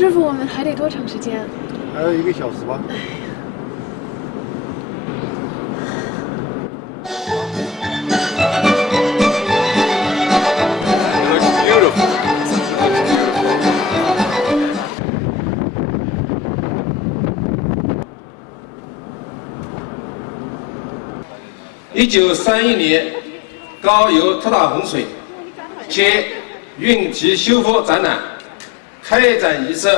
师傅，我们还得多长时间？还有1个小时吧。1931年，高邮特大洪水且运堤修复展览开展仪式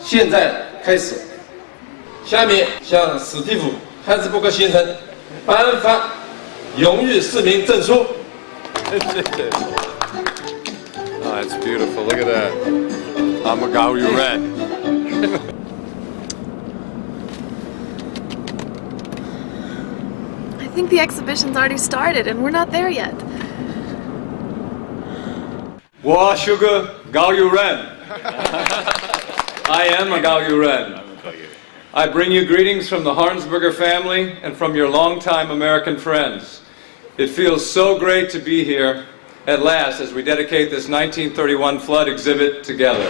现在开始。下面向史蒂夫·汉斯伯格先生颁发荣誉市民证书。Oh, that's beautiful. Look at that. I'm a Gaoyou red. I think the exhibition's already started and we're not there yet. 我是个Gaoyou人。I am a Gaoyou red. I bring you greetings from the Harnsberger family and from your longtime American friends. It feels so great to be here at last as we dedicate this 1931 flood exhibit together.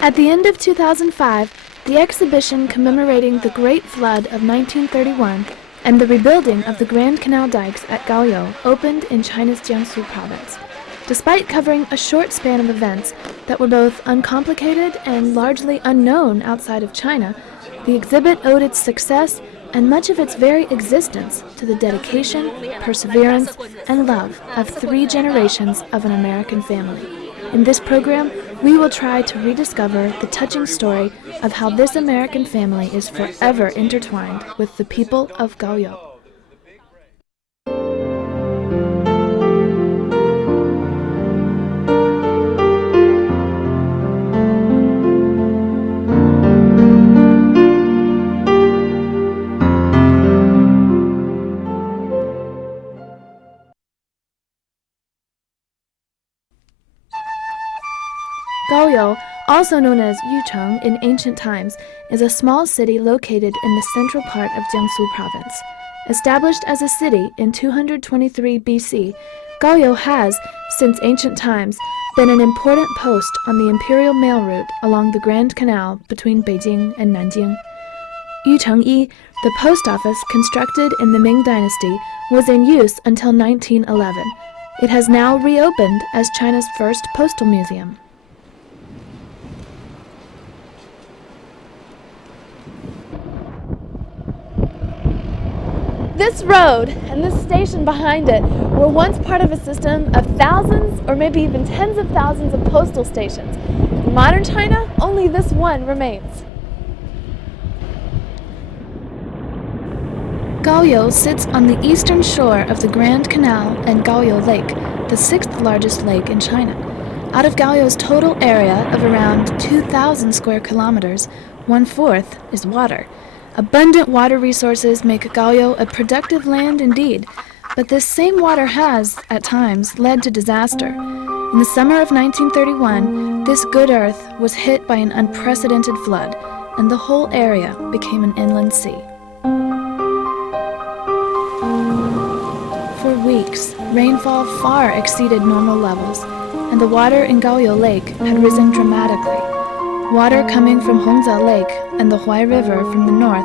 At the end of 2005, the exhibition commemorating the Great Flood of 1931 and the rebuilding of the Grand Canal dikes at Gaoyou opened in China's Jiangsu province. Despite covering a short span of events that were both uncomplicated and largely unknown outside of China, the exhibit owed its success and much of its very existence to the dedication, perseverance, and love of 3 generations of an American family. In this program, we will try to rediscover the touching story of how this American family is forever intertwined with the people of Gaoyou. Gaoyou, also known as Yucheng in ancient times, is a small city located in the central part of Jiangsu province. Established as a city in 223 BC, Gaoyou has, since ancient times, been an important post on the imperial mail route along the Grand Canal between Beijing and Nanjing. Yucheng-yi, the post office constructed in the Ming Dynasty, was in use until 1911. It has now reopened as China's first postal museum. This road and this station behind it were once part of a system of thousands or maybe even tens of thousands of postal stations. In modern China, only this one remains. Gaoyou sits on the eastern shore of the Grand Canal and Gaoyou Lake, the 6th largest lake in China. Out of Gaoyou's total area of around 2,000 square kilometers, 1/4 is water. Abundant water resources make Gaoyou a productive land indeed, but this same water has, at times, led to disaster. In the summer of 1931, this good earth was hit by an unprecedented flood, and the whole area became an inland sea. For weeks, rainfall far exceeded normal levels, and the water in Gaoyou Lake had risen dramatically. Water coming from Hongze Lake and the Huai River from the north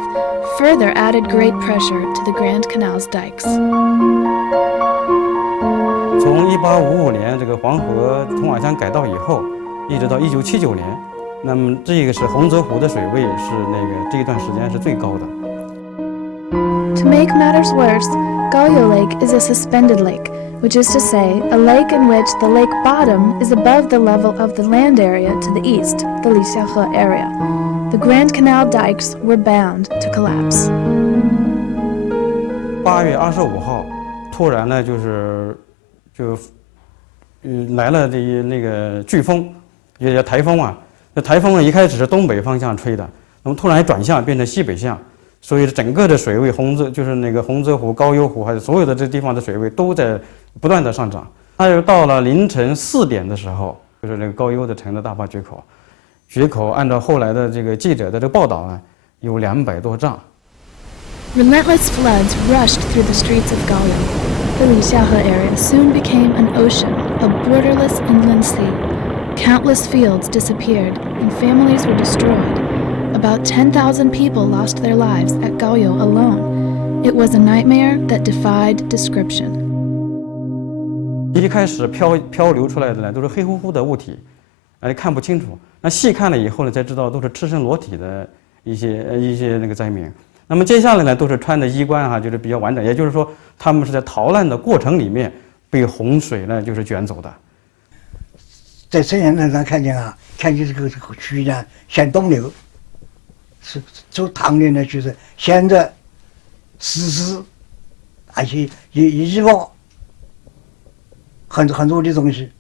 further added great pressure to the Grand Canal's dikes. 从1855年这个黄河通瓦江改道以后，一直到1979年，那么这个是洪泽湖的水位是这一段时间是最高的。To make matters worse, Gaoyou Lake is a suspended lake, which is to say, a lake in which the lake bottom is above the level of the land area to the east, the Lixiahe area. The Grand Canal dikes were bound to collapse. 8月25号，突然呢来了那个飓风，也叫台风啊。这台风呢一开始是东北方向吹的，那么突然转向变成西北向。 所以整个的水位，洪泽湖、高邮湖，还有所有的这地方的水位都在不断的上涨。它又到了凌晨4点的时候，就是那个高邮的城的大坝决口，决口按照后来的这个记者的这个报道啊，有200多丈。Relentless floods rushed through the streets of Gaoyou. The Lixiahe area soon became an ocean, a borderless inland sea. Countless fields disappeared and families were destroyed. About 10,000 people lost their lives at Gaoyou alone. It was a nightmare that defied description. 一开始漂流出来的呢，都是黑乎乎的物体，看不清楚。那细看了以后呢，才知道都是赤身裸体的一些那个灾民。那么接下来呢，都是穿的衣冠就是比较完整，也就是说，他们是在逃难的过程里面被洪水呢就是卷走的。在摄像头上看见这个区域呢向东流，是走唐人的就是现在史诗，而且以往很多的东西。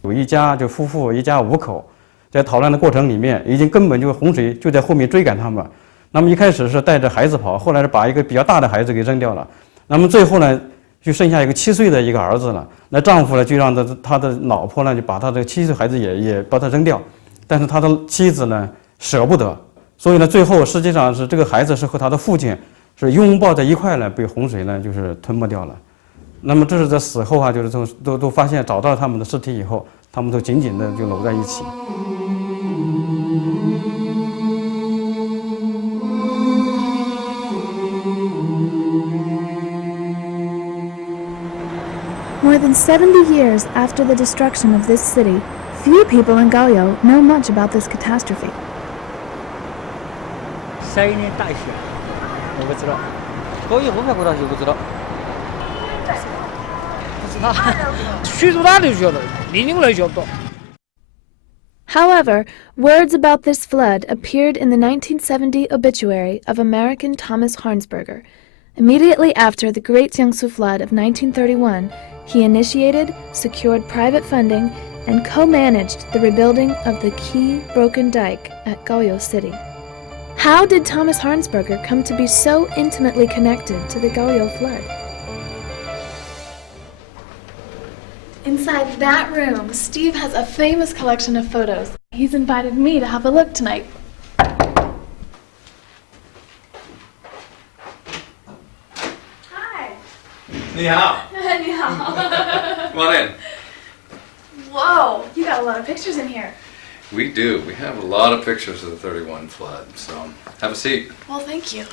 有一家就夫妇一家5口，在逃难的过程里面，已经根本就洪水就在后面追赶他们。那么一开始是带着孩子跑，后来是把一个比较大的孩子给扔掉了。那么最后呢，就剩下一个7岁的一个儿子了。那丈夫呢，就让他的老婆呢，就把他的7岁孩子也把他扔掉，但是他的妻子呢舍不得，所以呢，最后实际上是这个孩子是和他的父亲是拥抱在一块呢，被洪水呢就是吞没掉了。那么这是在死后就是都发现找到他们的尸体以后，他们都紧紧的就搂在一起。More than 70 years after the destruction of this city, few people in Gaoyou know much about this catastrophe. 3年大雪，我不知道。高邮500个大学不知道。不知道，水多大就晓得，离你来晓不到。 However, words about this flood appeared in the 1970 obituary of American Thomas Harnsberger. Immediately after the Great Jiangsu flood of 1931, he initiated, secured private funding, and co-managed the rebuilding of the key broken dike at Gaoyou City. How did Thomas Harnsberger come to be so intimately connected to the Gaoyou flood? Inside that room, Steve has a famous collection of photos. He's invited me to have a look tonight. Hi. 你好。你好. Come on in. Whoa, you got a lot of pictures in here. We do. We have a lot of pictures of the 31 flood, so have a seat. Well, thank you.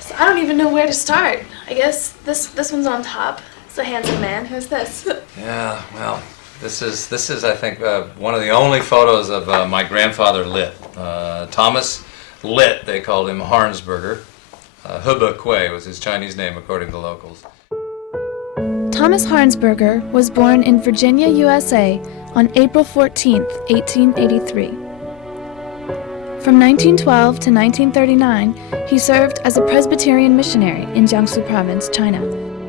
So I don't even know where to start. I guess this one's on top. It's a handsome man. Who's this? Yeah, well, this is I think one of the only photos of my grandfather Lit. Thomas Lit, they called him Harnsberger. Hubba Kui was his Chinese name according to locals. Thomas Harnsberger was born in Virginia, USA on April 14, 1883. From 1912 to 1939, he served as a Presbyterian missionary in Jiangsu province, China.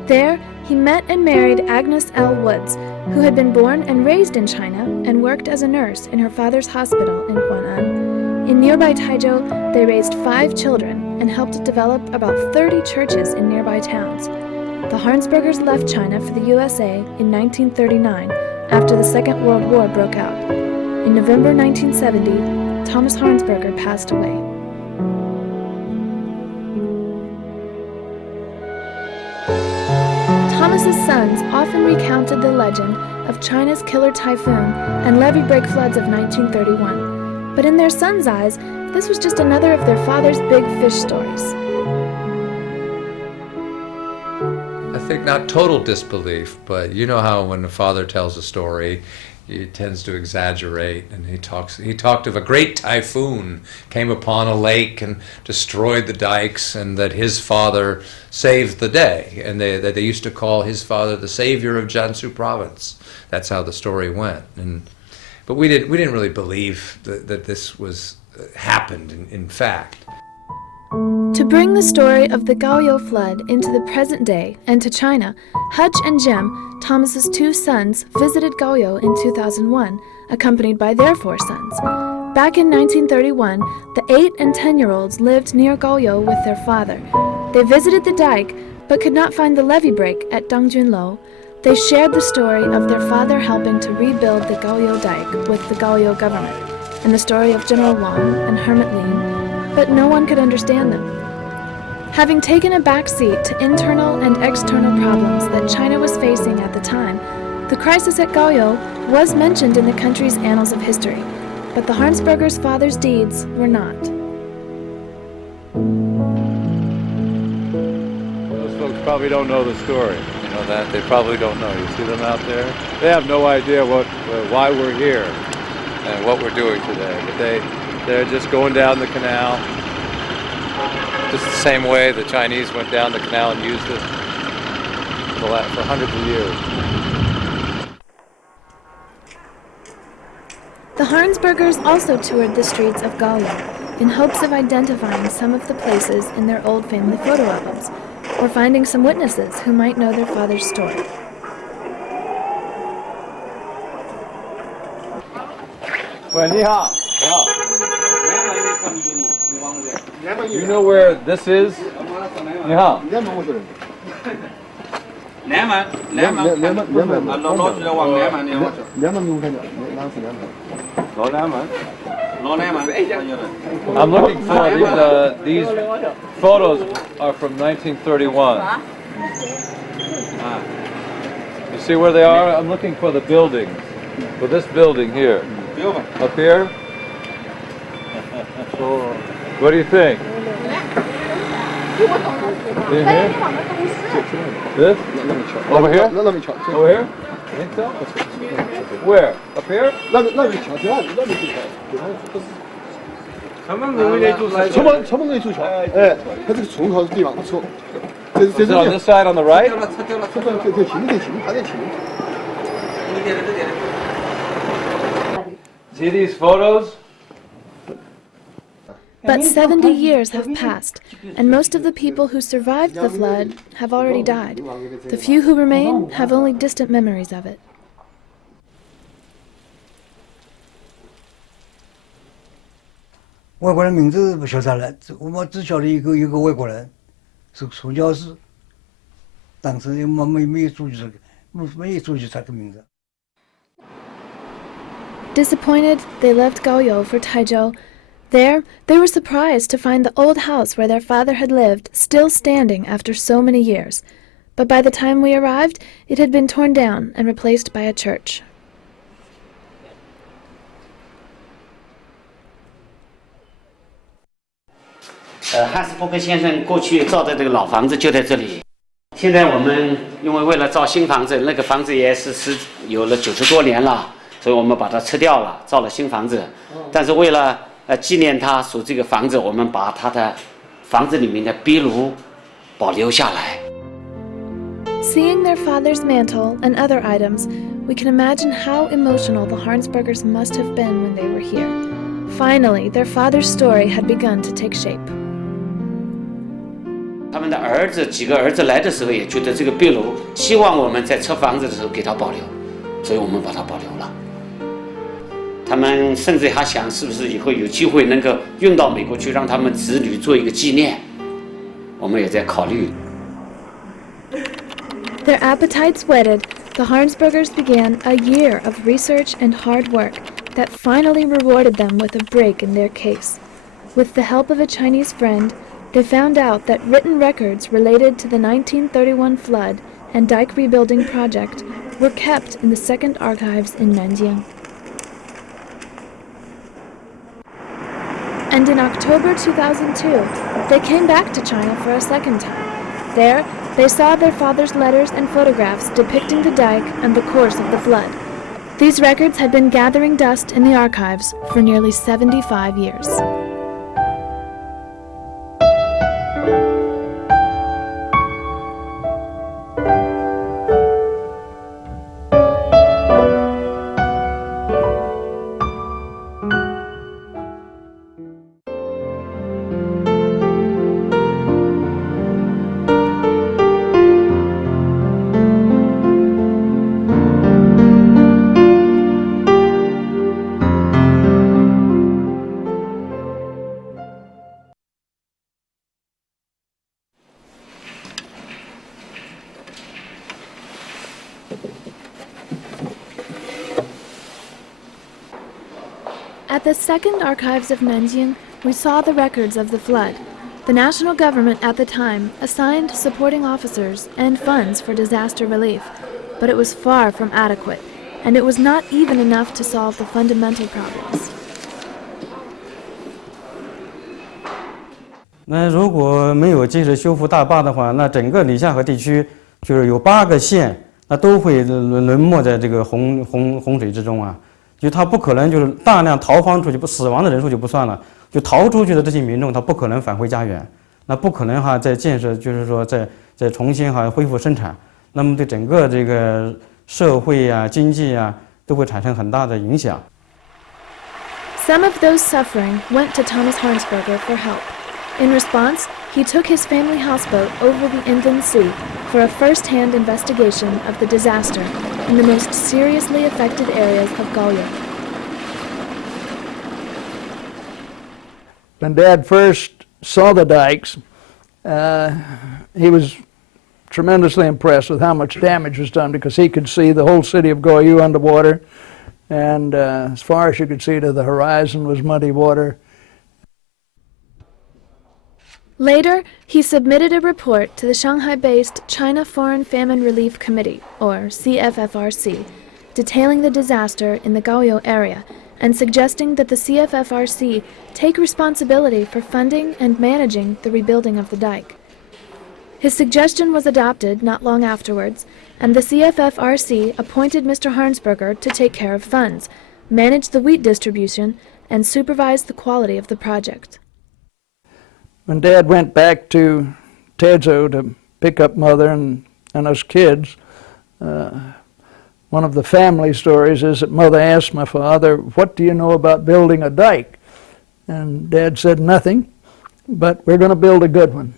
There, he met and married Agnes L. Woods, who had been born and raised in China and worked as a nurse in her father's hospital in Huanan. In nearby Taizhou, they raised 5 children and helped develop about 30 churches in nearby towns. The Harnsbergers left China for the USA in 1939 after the Second World War broke out. In November 1970, Thomas Harnsberger passed away. Thomas's sons often recounted the legend of China's killer typhoon and levee break floods of 1931. But in their sons' eyes, this was just another of their father's big fish stories. I think not total disbelief, but you know how when the father tells a story, he tends to exaggerate, and he talked of a great typhoon came upon a lake and destroyed the dikes, and that his father saved the day, and that they used to call his father the savior of Jiangsu province. That's how the story went. But we didn't really believe that this was happened in fact. To bring the story of the Gaoyou flood into the present day and to China, Hutch and Jem, Thomas's 2 sons, visited Gaoyou in 2001, accompanied by their 4 sons. Back in 1931, the 8 and 10-year-olds lived near Gaoyou with their father. They visited the dike, but could not find the levee break at Dangjunlo. They shared the story of their father helping to rebuild the Gaoyou dike with the Gaoyou government, and the story of General Wang and Hermit Lin, but no one could understand them. Having taken a back seat to internal and external problems that China was facing at the time, The crisis at Gaoyou was mentioned in the country's annals of history, but the Harnsbergers' father's deeds were not. Those folks probably don't know the story. You know that? They probably don't know. You see them out there? They have no idea why we're here and what we're doing today. But they're just going down the canal, just the same way the Chinese went down the canal and used it for hundreds of years. The Harnsbergers also toured the streets of Gaoyou in hopes of identifying some of the places in their old family photo albums, or finding some witnesses who might know their father's story. You know where this is? 你好。两万，老就要往2万的。老2万。老2万。I'm looking for these photos are from 1931. You see where they are? I'm looking for the building. For this building here. Up here? What do you think? In here? This? Over here? Let me check. Over here? Think so? Where? Up here? Let me check. Is it on this side on the right? See these photos? But 70 years have passed, and most of the people who survived the flood have already died. The few who remain have only distant memories of it. 外国人名字不晓得了，我们只晓得一个外国人，是传教士。当时没注意这个名字。Disappointed, they left Gaoyou for Taizhou. There, they were surprised to find the old house where their father had lived still standing after so many years. But by the time we arrived, it had been torn down and replaced by a church. Harnsberger 先生过去造的这个老房子就在这里。现在我们因为了造新房子，那个房子也是有了90多年了，所以我们把它拆掉了，造了新房子。但是为了纪念他所这个房子，我们把他的房子里面的壁炉保留下来。Seeing their father's mantle and other items, we can imagine how emotional the Harnsbergers must have been when they were here. Finally, their father's story had begun to take shape. 他们的几个儿子来的时候也觉得这个壁炉，希望我们在拆房子的时候给他保留，所以我们把它保留了。他们甚至还想是不是以后有机会能够运到美国去，让他们子女做一个纪念，我们也在考虑。Their appetites whetted, the Harnsbergers began a year of research and hard work that finally rewarded them with a break in their case. With the help of a Chinese friend, they found out that written records related to the 1931 flood and dike rebuilding project were kept in the second archives in Nanjing. And in October 2002, they came back to China for a second time. There, they saw their father's letters and photographs depicting the dike and the course of the flood. These records had been gathering dust in the archives for nearly 75 years. At the second archives of Nanjing, we saw the records of the flood. The national government at the time assigned supporting officers and funds for disaster relief. but it was far from adequate, and it was not even enough to solve the fundamental problems. 那如果没有及时修复大坝的话，那整个里夏河地区就是有8个县，那都会沦没在这个洪水之中啊。就他不可能就是大量逃荒出去，不死亡的人数就不算了，就逃出去的这些民众，他不可能返回家园，那不可能再建设，就是说再重新恢复生产，那么对整个这个社会啊、经济啊都会产生很大的影响。Some of those suffering went to Thomas Harnsberger for help. In response, he took his family houseboat over the Inland Sea for a first-hand investigation of the disaster in the most seriously affected areas of Gaoyou. When Dad first saw the dikes, he was tremendously impressed with how much damage was done because he could see the whole city of Gaoyou underwater, and as far as you could see to the horizon was muddy water. Later, he submitted a report to the Shanghai-based China Foreign Famine Relief Committee, or CFFRC, detailing the disaster in the Gaoyou area and suggesting that the CFFRC take responsibility for funding and managing the rebuilding of the dike. His suggestion was adopted not long afterwards, and the CFFRC appointed Mr. Harnsberger to take care of funds, manage the wheat distribution, and supervise the quality of the project. When Dad went back to Tedzo to pick up Mother and us kids, one of the family stories is that Mother asked my father, "What do you know about building a dike?" And Dad said, "Nothing, but we're going to build a good one."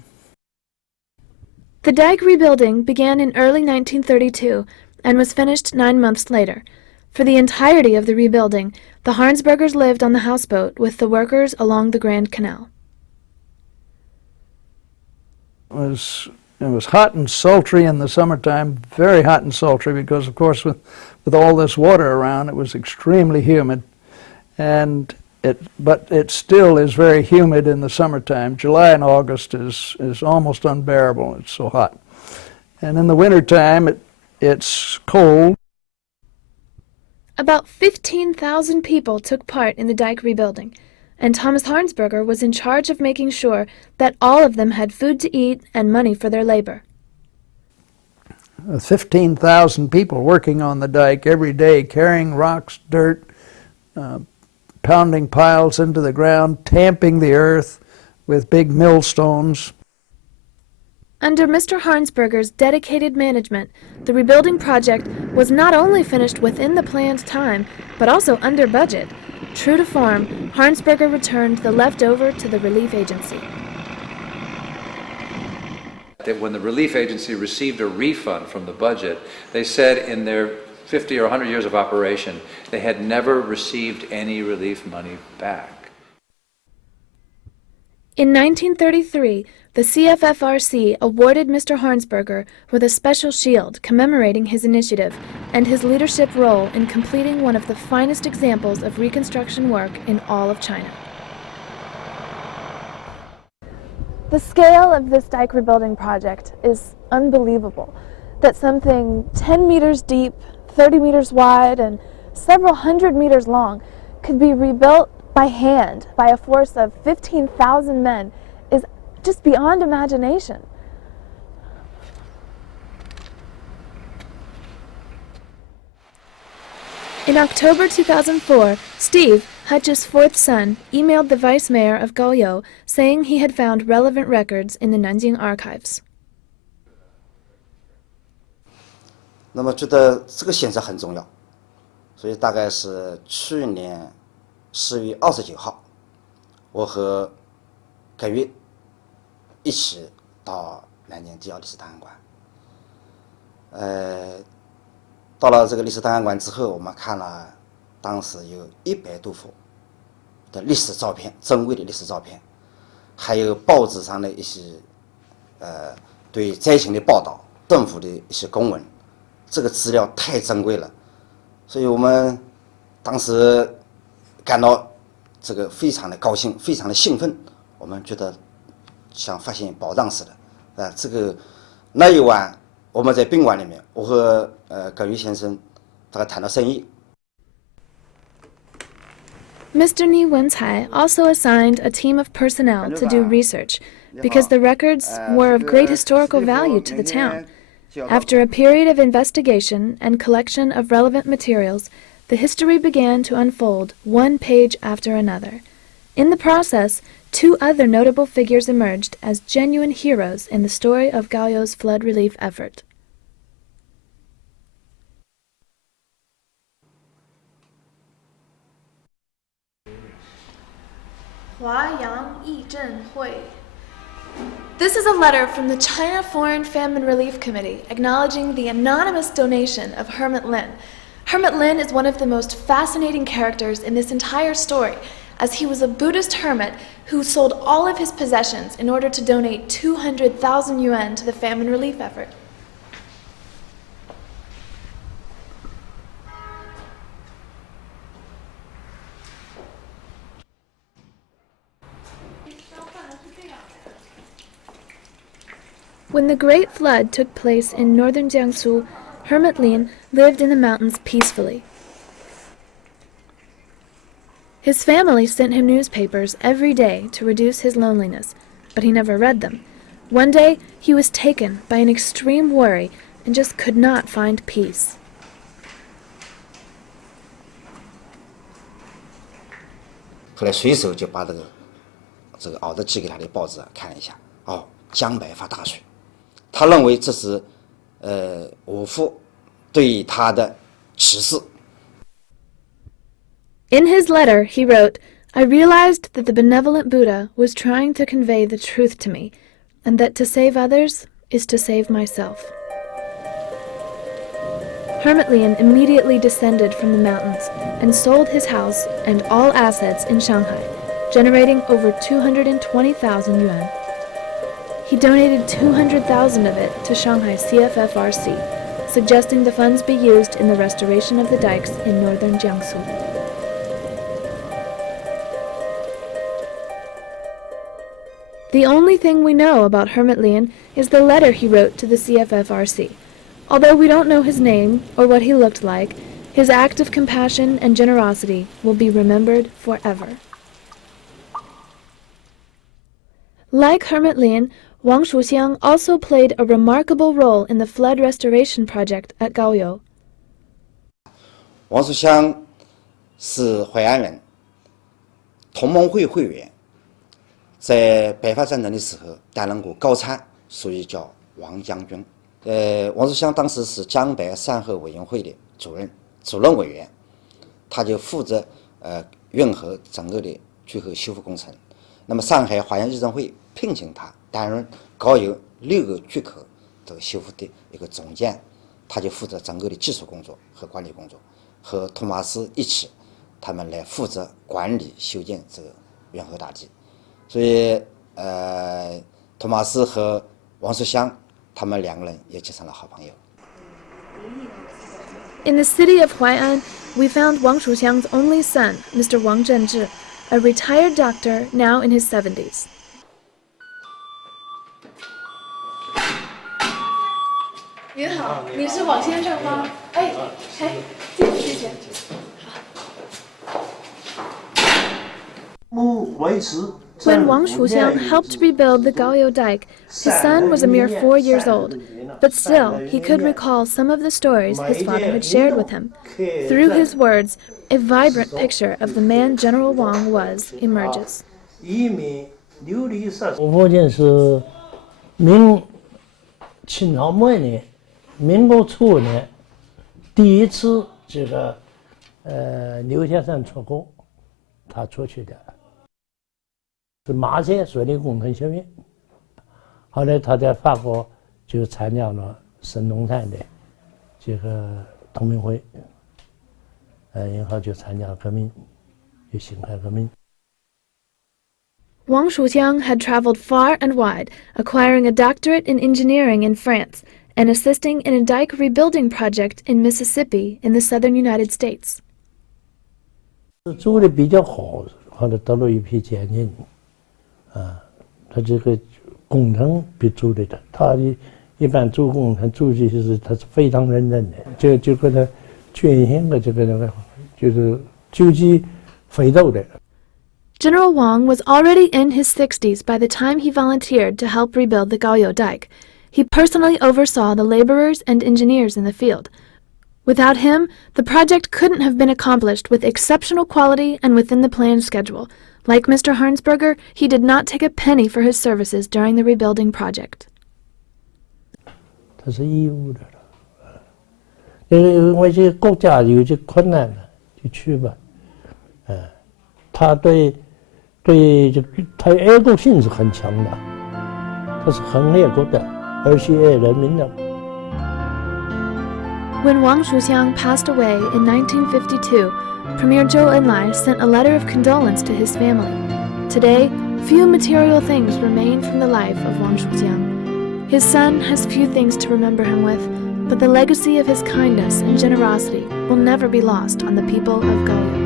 The dike rebuilding began in early 1932 and was finished 9 months later. For the entirety of the rebuilding, the Harnsbergers lived on the houseboat with the workers along the Grand Canal. It was hot and sultry in the summertime, very hot and sultry because, of course, with all this water around, it was extremely humid. But it still is very humid in the summertime. July and August is almost unbearable. It's so hot. And in the wintertime, it's cold. About 15,000 people took part in the dike rebuilding, and Thomas Harnsberger was in charge of making sure that all of them had food to eat and money for their labor. 15,000 people working on the dike every day, carrying rocks, dirt, pounding piles into the ground, tamping the earth with big millstones. Under Mr. Harnsberger's dedicated management, the rebuilding project was not only finished within the planned time, but also under budget. True to form, Harnsberger returned the leftover to the relief agency. That when the relief agency received a refund from the budget, they said in their 50 or 100 years of operation, they had never received any relief money back. In 1933, the CFFRC awarded Mr. Harnsberger with a special shield commemorating his initiative and his leadership role in completing one of the finest examples of reconstruction work in all of China. The scale of this dike rebuilding project is unbelievable. That something 10 meters deep, 30 meters wide, and several hundred meters long could be rebuilt by hand by a force of 15,000 men is just beyond imagination. In October 2004, Steve, Hutch's fourth son, emailed the vice mayor of Gaoyou saying he had found relevant records in the Nanjing archives. 那么觉得这个现象很重要，所以大概是去年10月29号，我和盖月一起到南京第2历史档案馆。到了这个历史档案馆之后，我们看了当时有100多幅的历史照片，珍贵的历史照片，还有报纸上的一些对灾情的报道，政府的一些公文，这个资料太珍贵了，所以我们当时感到这个非常的高兴，非常的兴奋，我们觉得像发现宝藏似的，这个那一晚我们在宾馆里面，我和耿玉先生大概谈了生意。Mr. Ni Wencai also assigned a team of personnel to do research because the records were of great historical value to the town. After a period of investigation and collection of relevant materials, the history began to unfold one page after another. In the process, 2 other notable figures emerged as genuine heroes in the story of Gaoyou's flood relief effort. 华阳义振会. This is a letter from the China Foreign Famine Relief Committee acknowledging the anonymous donation of Hermit Lin. Hermit Lin is one of the most fascinating characters in this entire story, as he was a Buddhist hermit who sold all of his possessions in order to donate 200,000 yuan to the famine relief effort. When the Great Flood took place in northern Jiangsu, Hermit Lin lived in the mountains peacefully. His family sent him newspapers every day to reduce his loneliness, but he never read them. One day, he was taken by an extreme worry and just could not find peace. 后来随手就把这个熬的寄给他的报纸看了一下，江北发大水，他认为这是我父对他的启示。 In his letter, he wrote, I realized that the benevolent Buddha was trying to convey the truth to me, and that to save others is to save myself. Hermit Lin immediately descended from the mountains and sold his house and all assets in Shanghai, generating over 220,000 yuan. He donated 200,000 of it to Shanghai CFFRC, suggesting the funds be used in the restoration of the dikes in northern Jiangsu. The only thing we know about Hermit Lin is the letter he wrote to the CFFRC. Although we don't know his name or what he looked like, his act of compassion and generosity will be remembered forever. Like Hermit Lin, Wang Shuxiang also played a remarkable role in the flood restoration project at Gaoyou. 王树湘是淮安人，同盟会会员，在北伐战争的时候担任过高参，所以叫王将军。王树湘当时是江北善后委员会的主任委员，他就负责运河整个的最后修复工程。那么上海华阳义政会聘请他担任高邮6个巨口这个修复的一个总监，他就负责整个的技术工作和管理工作，和托马斯一起，他们来负责管理修建这个运河大堤。所以托马斯和王树湘他们2个人也结成了好朋友。In the city of Huai'an, we found Wang Shuxiang's only son, Mr. Wang Zhenzhi, a retired doctor now in his 70s. 您好，你是王先生吗？哎，进去谢谢。When Wang Shuxiang helped rebuild the Gaoyou dike, his son was a mere 4 years old, but still he could recall some of the stories his father had shared with him. Through his words, a vibrant picture of the man General Wang was emerges. 我父亲是清朝末年，民国初年第一次这个刘先生出国，他出去的。 是马街水利工程学院，后来他在法国就参加了省农产的这个同盟会，然后就参加了革命，就辛亥革命。 Wang Shuxiang had traveled far and wide, acquiring a doctorate in engineering in France and assisting in a dike rebuilding project in Mississippi in the southern United States. 做的比较好，后来得了一批奖金。 他这个工程比做的，他的一般做工他做这些事，他是非常认真的，就跟他全心的就是救济非洲的。General Wang was already in his 60s by the time he volunteered to help rebuild the Gaoyou dike. He personally oversaw the laborers and engineers in the field. Without him, the project couldn't have been accomplished with exceptional quality and within the planned schedule. Like Mr. Harnsberger, he did not take a penny for his services during the rebuilding project. 他是义务的，因为这国家有这困难了，就去吧。他对他爱国心是很强的，他是很爱国的，而且爱人民的。When Wang Shuxiang passed away in 1952, Premier Zhou Enlai sent a letter of condolence to his family. Today, few material things remain from the life of Wang Shuxiang. His son has few things to remember him with, but the legacy of his kindness and generosity will never be lost on the people of Gaoyou.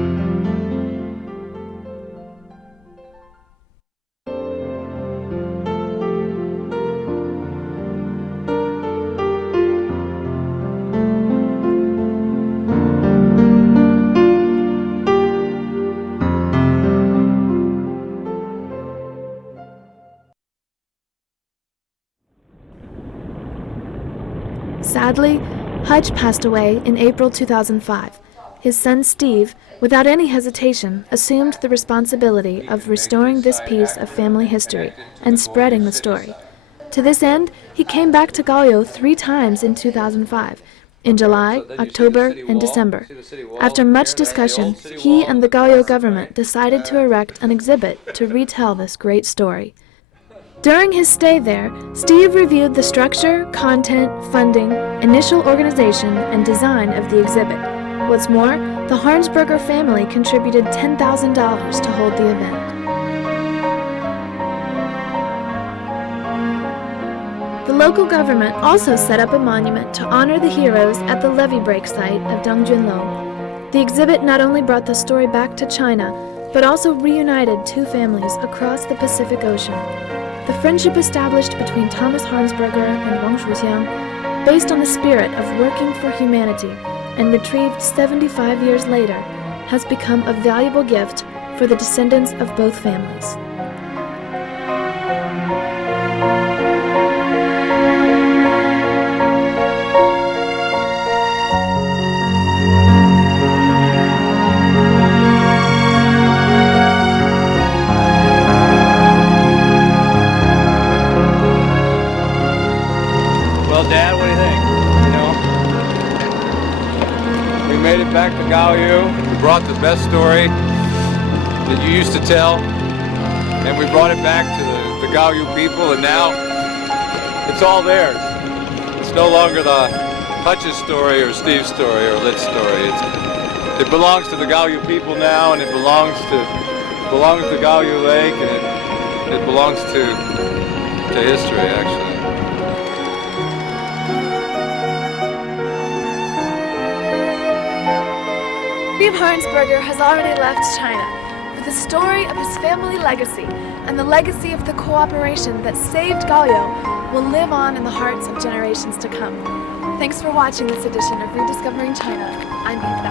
Sadly, Hutch passed away in April 2005. His son Steve, without any hesitation, assumed the responsibility of restoring this piece of family history and spreading the story. To this end, he came back to Gaoyou 3 times in 2005, in July, October, and December. After much discussion, he and the Gaoyou government decided to erect an exhibit to retell this great story. During his stay there, Steve reviewed the structure, content, funding, initial organization, and design of the exhibit. What's more, the Harnsberger family contributed $10,000 to hold the event. The local government also set up a monument to honor the heroes at the levee break site of Dangjunlo. The exhibit not only brought the story back to China, but also reunited 2 families across the Pacific Ocean. The friendship established between Thomas Harnsberger and Wang Shuxiang, based on the spirit of working for humanity and retrieved 75 years later, has become a valuable gift for the descendants of both families. Dad, what do you think? We made it back to Gaoyou. We brought the best story that you used to tell, and we brought it back to the Gaoyou people, and now it's all theirs. It's no longer the Hutch's story or Steve's story or Lit's story. It belongs to the Gaoyou people now, and it belongs to Gaoyou Lake, and it belongs to history, actually. Steve Harnsberger has already left China, but the story of his family legacy and the legacy of the cooperation that saved Gaoyou will live on in the hearts of generations to come. Thanks for watching this edition of Rediscovering China. I'm Eve.